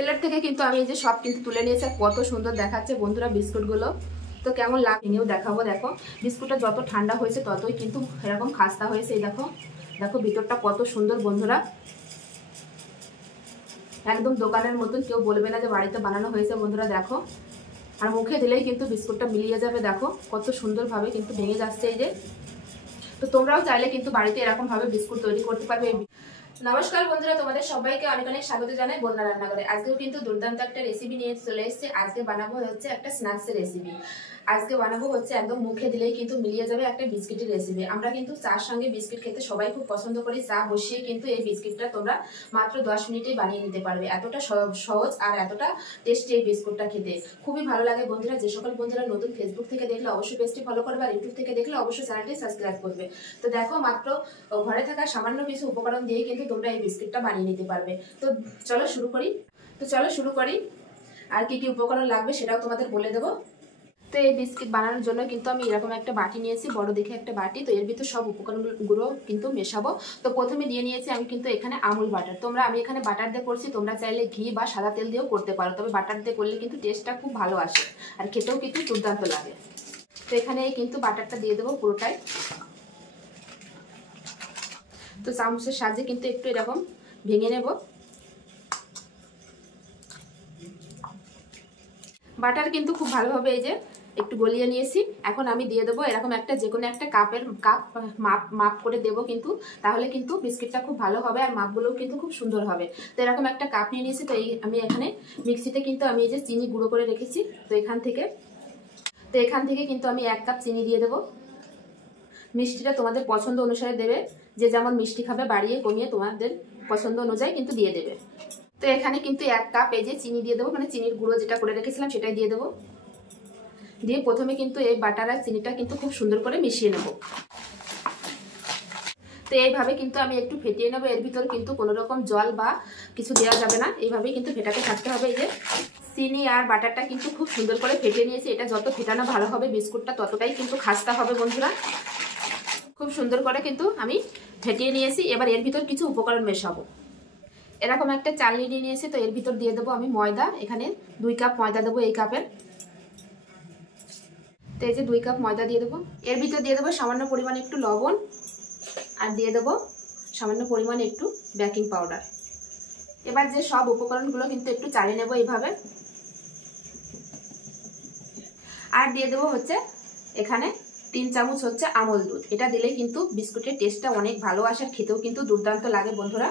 Plate থেকে কিন্তু আমি এই যে সব কিন্তু তুলে নিয়েছি। কত সুন্দর দেখাচ্ছে বন্ধুরা বিস্কুটগুলো। তো কেমন লাগেও দেখাবো। দেখো বিস্কুটটা যত ঠান্ডা হয়েছে ততই কিন্তু এরকম খাস্তা হয়েছে। এই দেখো দেখো ভিতরটা কত সুন্দর বন্ধুরা, একদম দোকানের মতন, কেউ বলবে না যে বাড়িতে বানানো হয়েছে বন্ধুরা। দেখো আর মুখে দিলেই কিন্তু বিস্কুটটা মিলিয়ে যাবে। দেখো কত সুন্দরভাবে কিন্তু ভেঙে যাচ্ছে এই যে। তো তোমরাও চাইলে কিন্তু বাড়িতে এরকম ভাবে বিস্কুট তৈরি করতে পারবে। নমস্কার বন্ধুরা, তোমাদের সবাইকে অনেক অনেক স্বাগত জানাই বন্যা রান্নাঘরে। আজকেও কিন্তু দুর্দান্ত একটা রেসিপি নিয়ে চলে এসেছে। আজকে বানাবো হচ্ছে একটা স্ন্যাক্সের রেসিপি। আজকে বানাবো হচ্ছে একদম মুখে দিলেই কিন্তু মিলিয়ে যাবে একটা বিস্কিটের রেসিপি। আমরা কিন্তু চার সঙ্গে বিস্কিট খেতে সবাই খুব পছন্দ করি। চা বসিয়ে কিন্তু এই বিস্কিটটা তোমরা মাত্র 10 মিনিটেই বানিয়ে নিতে পারবে। এতটা সহজ আর এতটা টেস্টি এই বিস্কুটটা খেতে খুবই ভালো লাগে বন্ধুরা। যে সকল বন্ধুরা নতুন ফেসবুক থেকে দেখলে অবশ্যই পেজটি ফলো করবে, আর ইউটিউব থেকে দেখলে অবশ্যই চ্যানেলটি সাবস্ক্রাইব করবে। তো দেখো মাত্র ঘরে থাকা সামান্য কিছু উপকরণ দিয়ে কিন্তু তোমরা এই বিস্কিটটা বানিয়ে নিতে পারবে। তো চলো শুরু করি। আর কি কি উপকরণ লাগবে সেটাও তোমাদের বলে দেবো। তো এই বিস্কিট বানানোর জন্য কিন্তু আমি এরকম একটা বাটি নিয়েছি, বড় দেখে একটা বাটি। তো এর ভিতর সব উপকরণগুলো কিন্তু মেশাবো। তো প্রথমে দিয়ে নিয়েছি আমি কিন্তু এখানে আমুল বাটার। আমি এখানে বাটার দিয়ে করছি, তোমরা চাইলে ঘি বা সাদা তেল দিয়েও করতে পারো, তবে বাটার দিয়ে করলে কিন্তু টেস্টটা খুব ভালো আসে আর খেতেও কিন্তু দুর্দান্ত লাগে। তো এখানে কিন্তু বাটারটা দিয়ে দেবো পুরোটাই। তো চামচের সাহায্যে কিন্তু একটু এরকম ভেঙে নেব। বাটার কিন্তু খুব ভালোভাবে এই যে একটু গলিয়ে নিয়েছি। এখন আমি দিয়ে দেবো এরকম একটা যে কোনো একটা কাপ মাপ করে দেবো কিন্তু, তাহলে কিন্তু বিস্কিটটা খুব ভালো হবে আর মাপগুলোও কিন্তু খুব সুন্দর হবে। তো এরকম একটা কাপ নিয়ে নিয়েছি। তো আমি এখানে মিক্সিতে কিন্তু আমি এই যে চিনি গুঁড়ো করে রেখেছি। তো এখান থেকে কিন্তু আমি 1 কাপ চিনি দিয়ে দেবো। মিষ্টিটা তোমাদের পছন্দ অনুসারে দেবে, যে যেমন মিষ্টি খাবে বাড়িয়ে কমিয়ে তোমাদের পছন্দ অনুযায়ী কিন্তু দিয়ে দেবে। তো এখানে কিন্তু 1 কাপ এই যে চিনি দিয়ে দেবো, মানে চিনির গুঁড়ো যেটা করে রেখেছিলাম সেটাই দিয়ে দেবো। দিয়ে প্রথমে কিন্তু এই বাটার আর চিনিটা কিন্তু খুব সুন্দর করে মিশিয়ে নেব। তো এইভাবে কিন্তু আমি একটু ফেটিয়ে নেবো। এর ভিতর কিন্তু কোনো রকম জল বা কিছু দেওয়া যাবে না, এইভাবেই কিন্তু ফেটাতে থাকতে হবে। এই যে চিনি আর বাটারটা কিন্তু খুব সুন্দর করে ফেটিয়ে নিয়েছি। এটা যত ফেটানো ভালো হবে বিস্কুটটা ততটাই কিন্তু খাস্তা হবে বন্ধুরা। খুব সুন্দর করে কিন্তু আমি ফেটিয়ে নিয়েছি। এবার এর ভিতর কিছু উপকরণ মেশাবো। এরকম একটা চালনি নিয়ে নিয়েছি। তো এর ভিতর দিয়ে দেবো আমি ময়দা। এখানে 2 কাপ ময়দা দেবো এই কাপের। তো এই যে 2 কাপ ময়দা দিয়ে দেবো। এর ভিতর দিয়ে দেবো সামান্য পরিমাণে একটু লবণ, আর দিয়ে দেবো সামান্য পরিমাণে একটু বেকিং পাউডার। এবার যে সব উপকরণগুলো কিন্তু একটু চালিয়ে নেবো এইভাবে। আর দিয়ে দেবো হচ্ছে এখানে 3 চামচ হচ্ছে আমল দুধ। এটা দিলে কিন্তু বিস্কুটের টেস্টটা অনেক ভালো আসে, খেতেও কিন্তু দুর্দান্ত লাগে বন্ধুরা।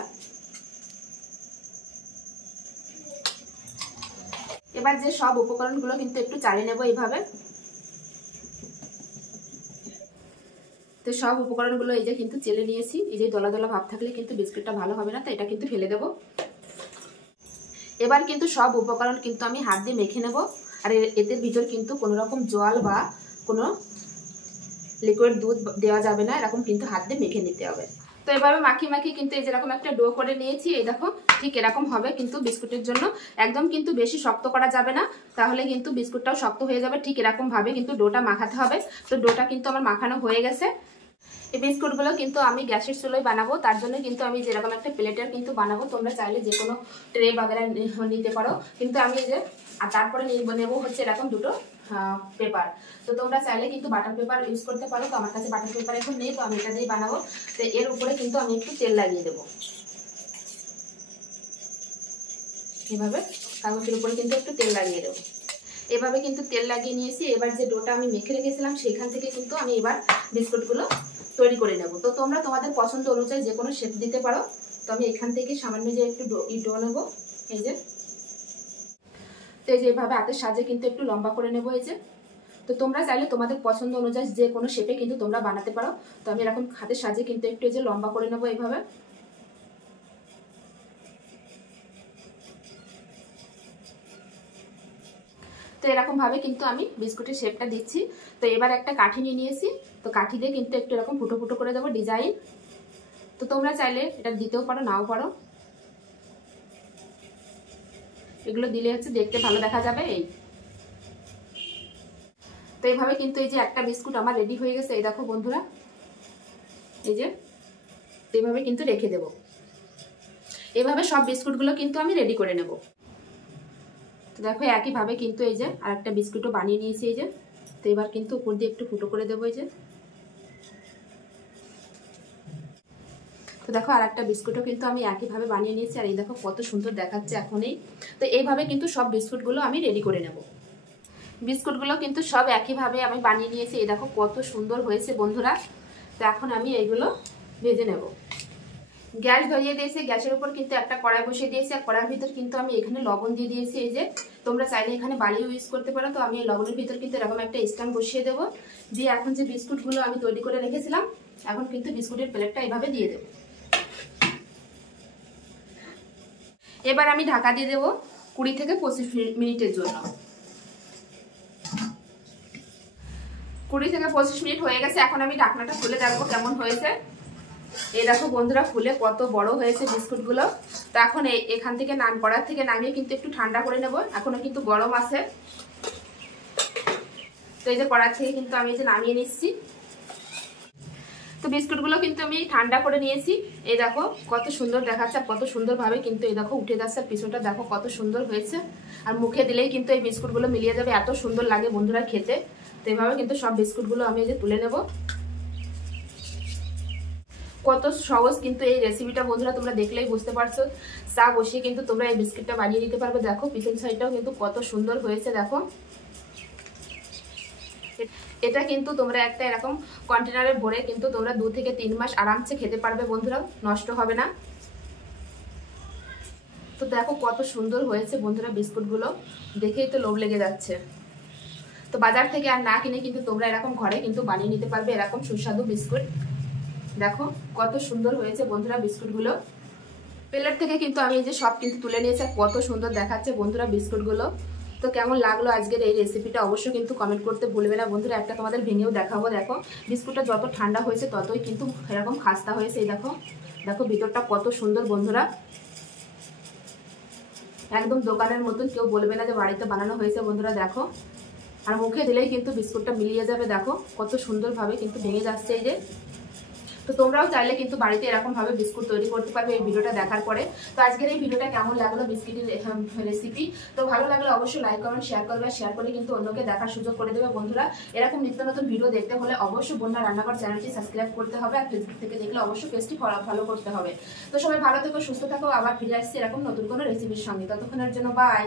এবার যে সব উপকরণগুলো কিন্তু একটু চালিয়ে নেবো এইভাবে। তো সব উপকরণগুলো এই যে কিন্তু চেলে নিয়েছি। এই যে দলা দলা ভাব থাকলে কিন্তু বিস্কুটটা ভালো হবে না, তো এটা কিন্তু ফেলে দেবো। এবার কিন্তু সব উপকরণ কিন্তু আমি হাত দিয়ে মেখে নেব। আর এদের ভিতর কিন্তু কোনো রকম জল বা কোনো লিকুইড দুধ দেওয়া যাবে না, এরকম কিন্তু হাত দিয়ে মেখে নিতে হবে। তো এভাবে মাখিয়ে কিন্তু এই যেরকম একটা ডো করে নিয়েছি। এই দেখো ঠিক এরকম হবে কিন্তু বিস্কুটের জন্য। একদম কিন্তু বেশি শক্ত করা যাবে না, তাহলে কিন্তু বিস্কুটটাও শক্ত হয়ে যাবে। ঠিক এরকম ভাবে কিন্তু ডোটা মাখাতে হবে। তো ডোটা কিন্তু আমার মাখানো হয়ে গেছে। এই বিস্কুটগুলো কিন্তু আমি গ্যাসের চুলোয় বানাবো, তার জন্য কিন্তু আমি যেরকম একটা প্লেটার কিন্তু বানাবো। তোমরা চাইলে যে কোনো ট্রে বাগেরা নিতে পারো, কিন্তু আমি এই যে আর তারপরে নেবো হচ্ছে এরকম দুটো পেপার। তো তোমরা চাইলে কিন্তু বাটার পেপার ইউজ করতে পারো। তো আমার কাছে বাটার পেপার এখন নেই, তো আমি এটা দিয়েই বানাবো। তো এর উপরে কিন্তু আমি একটু তেল লাগিয়ে দেবো। এভাবে কাগজের উপরে কিন্তু একটু তেল লাগিয়ে দেবো। এভাবে কিন্তু তেল লাগিয়ে নিয়েছি। এবার যে ডোটা আমি মেখে রেখেছিলাম সেখান থেকে কিন্তু আমি এবার বিস্কুটগুলো তৈরি করে নেব। তো তোমরা তোমাদের পছন্দ অনুযায়ী যে কোনো শেপ দিতে পারো। তো আমি এখান থেকে সামান্য যে একটু ডো নেবো। এই যে এইভাবে হাতের সাহায্যে কিন্তু একটু লম্বা করে নেবো। এই যে তো তোমরা চাইলে তোমাদের পছন্দ অনুযায়ী যে কোনো শেপে কিন্তু তোমরা বানাতে পারো। তো আমি এরকম হাতের সাহায্যে কিন্তু একটু এই যে লম্বা করে নেবো এইভাবে। তো এরকম ভাবে কিন্তু আমি বিস্কুটের শেপটা দিচ্ছি। তো এবার একটা কাঠি নিয়ে নিয়েছি। তো কাঠি দিয়ে কিন্তু একটু এরকম ফুটো ফুটো করে দেবো ডিজাইন। তো তোমরা চাইলে এটা দিতেও পারো, নাও পারো। এগুলো দিলে হচ্ছে দেখতে ভালো দেখা যাবে। এই তো এইভাবে কিন্তু এই যে একটা বিস্কুট আমার রেডি হয়ে গেছে। এই দেখো বন্ধুরা, এই যে এইভাবে কিন্তু রেখে দেব। এভাবে সব বিস্কুটগুলো কিন্তু আমি রেডি করে নেব। দেখো একইভাবে কিন্তু এই যে আরেকটা বিস্কুটও বানিয়ে নিয়েছি এই যে। তো এবার কিন্তু উপর দিয়ে একটু ফুটো করে দেবো এই যে। তো দেখো আরেকটা বিস্কুটও কিন্তু আমি একইভাবে বানিয়ে নিয়েছি, আর এই দেখো কত সুন্দর দেখাচ্ছে এখনই। তো এইভাবে কিন্তু সব বিস্কুটগুলো আমি রেডি করে নেব। বিস্কুটগুলো কিন্তু সব একইভাবে আমি বানিয়ে নিয়েছি, এই দেখো কত সুন্দর হয়েছে বন্ধুরা। তো এখন আমি এইগুলো ভেজে নেব। গ্যাস ধরিয়ে দিয়েছি, গ্যাসের উপর কিন্তু একটা কড়াই বসিয়ে দিয়েছি, আর কড়াইয়ের ভিতর কিন্তু আমি এখানে লবণ দিয়ে দিয়েছি এই যে। তোমরা চাইলে এখানে বালি ইউজ করতে পারো। তো আমি এই লবণের ভিতর কিন্তু এরকম একটা স্ট্যান্ড বসিয়ে দেবো। দিয়ে এখন যে বিস্কুটগুলো আমি তৈরি করে রেখেছিলাম, এখন কিন্তু বিস্কুটের প্লেটটা এইভাবে দিয়ে দেবো। এবার আমি ঢাকা দিয়ে দেবো 20 থেকে 25 মিনিটের জন্য। 20 থেকে 25 মিনিট হয়ে গেছে। এখন আমি ঢাকনাটা খুলে দেখবো কেমন হয়েছে। এই দেখো বন্ধুরা ফুলে কত বড় হয়েছে বিস্কুটগুলো। তো এখন এখান থেকে কড়াই থেকে নামিয়ে কিন্তু একটু ঠান্ডা করে নেব, এখনো কিন্তু গরম আছে। তো এই যে কড়াই থেকে কিন্তু আমি এই যে নামিয়ে নিচ্ছি। তো বিস্কুটগুলো কিন্তু আমি ঠান্ডা করে নিয়েছি। এই দেখো কত সুন্দর দেখাচ্ছে, আর কত সুন্দরভাবে কিন্তু এই দেখো উঠে যাচ্ছে, আর পিছনটা দেখো কত সুন্দর হয়েছে। আর মুখে দিলেই কিন্তু এই বিস্কুটগুলো মিলিয়ে যাবে, এত সুন্দর লাগে বন্ধুরা খেতে। তো এইভাবে কিন্তু সব বিস্কুটগুলো আমি এই যে তুলে নেব। কত সহজ কিন্তু এই রেসিপিটা বন্ধুরা, তোমরা দেখলেই বুঝতে পারছো। চা বসিয়ে কিন্তু তোমরা এই বিস্কিটটা বানিয়ে নিতে পারবে। দেখো পিছন সাইডটাও কিন্তু কত সুন্দর হয়েছে দেখো। এটা কিন্তু তোমরা একটা এরকম কন্টেনারে ভরে কিন্তু তোমরা 2 থেকে 3 মাস আরামসে খেতে পারবে বন্ধুরা, নষ্ট হবে না। তো দেখো কত সুন্দর হয়েছে বন্ধুরা বিস্কুটগুলো, দেখেই তো লোভ লেগে যাচ্ছে। তো বাজার থেকে আর না কিনে কিন্তু তোমরা এরকম ঘরে কিন্তু বানিয়ে নিতে পারবে এরকম সুস্বাদু বিস্কুট। দেখো কত সুন্দর হয়েছে বন্ধুরা বিস্কুটগুলো। প্লেট থেকে কিন্তু আমি এই যে সব কিন্তু তুলে নিয়েছি, আর কত সুন্দর দেখাচ্ছে বন্ধুরা বিস্কুটগুলো। তো কেমন লাগলো আজকের এই রেসিপিটা অবশ্যই কিন্তু কমেন্ট করতে ভুলবে না বন্ধুরা। একটা তোমাদের ভেঙেও দেখাবো। দেখো বিস্কুটটা যত ঠান্ডা হয়েছে ততই কিন্তু এরকম খাস্তা হয়েছে। এই দেখো, দেখো ভিতরটা কত সুন্দর বন্ধুরা, একদম দোকানের মতন, কেউ বলবে না যে বাড়িতে বানানো হয়েছে বন্ধুরা। দেখো আর মুখে দিলেই কিন্তু বিস্কুটটা মিলিয়ে যাবে। দেখো কত সুন্দরভাবে কিন্তু ভেঙে যাচ্ছে এই যে। তো তোমরাও চাইলে কিন্তু বাড়িতে এরকম ভাবে বিস্কুট তৈরি করতে পারবে এই ভিডিওটা দেখার পরে। তো আজকের এই ভিডিওটা কেমন লাগলো বিস্কিটের রেসিপি, তো ভালো লাগলে অবশ্যই লাইক কমেন্ট শেয়ার করবে। শেয়ার করে কিন্তু অন্যকে দেখার সুযোগ করে দেবে বন্ধুরা। এরকম নিত্য নতুন ভিডিও দেখতে হলে অবশ্যই বন্যা রান্নাঘর চ্যানেলটি সাবস্ক্রাইব করতে হবে, আর ফেসবুক থেকে দেখলে অবশ্যই পেজটি ফলো করতে হবে। তো সবাই ভালো থেকো, সুস্থ থাকো, আবার ফিরে আসছি এরকম নতুন কোনো রেসিপির সঙ্গে। ততক্ষণের জন্য বাই।